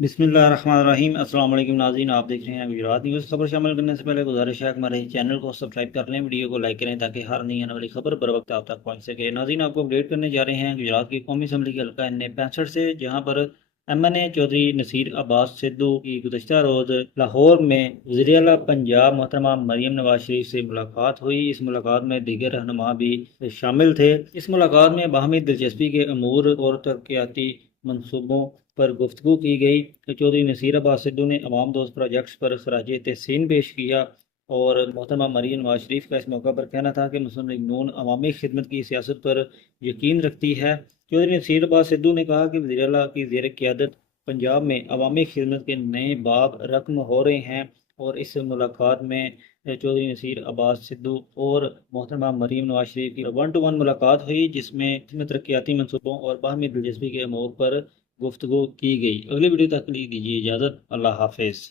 बिस्मिल्लाहिर्रहमानिर्रहीम। अस्सलाम वालेकुम नाज़रीन, आप देख रहे हैं गुजरात न्यूज़। खबर शामिल करने से पहले गुजारिश है कि हमारे चैनल को सब्सक्राइब कर लें, वीडियो को लाइक करें ताकि हर नई आने वाली खबर बर वक्त आप तक पहुंच सके। नाज़रीन, आपको अपडेट करने जा रहे हैं गुजरात की कौमी असम्बली के हल्का N65 से, जहां पर MNA चौधरी नसीर अब्बास सिद्धू की गुज़श्ता रोज़ लाहौर में वज़ीर आला पंजाब मोहतरमा मरीम नवाज शरीफ से मुलाकात हुई। इस मुलाकात में दीगर रहनुमा भी शामिल थे। इस मुलाकात में बाहमी दिलचस्पी के अमूर और तरक्याती मनसूबों पर गुफ्तगू की गई। चौधरी नसीर अब्बास सिद्धू ने अवाम दोस्त प्रोजेक्ट्स पर खराज तहसीन पेश किया और मोहतरमा मरीम नवाज शरीफ का इस मौका पर कहना था कि मुस्लिम लीग नून अवामी खिदमत की सियासत पर यकीन रखती है। चौधरी नसीर अब्बास सिद्धू ने कहा कि वज़ीर आला की ज़ेर क़यादत पंजाब में अवामी खिदमत के नए बाब रकम हो रहे हैं। और इस मुलाकात में चौधरी नसीर अब्बास सिद्धू और मोहतरमा मरीम नवाज शरीफ की 1-to-1 मुलाकात हुई, जिसमें तरक्याती मनसूबों और बाहमी दिलचस्पी के अमूर पर गुफ्तगू की गई। अगली वीडियो तक के लिए दीजिए इजाज़त। अल्लाह हाफिज़।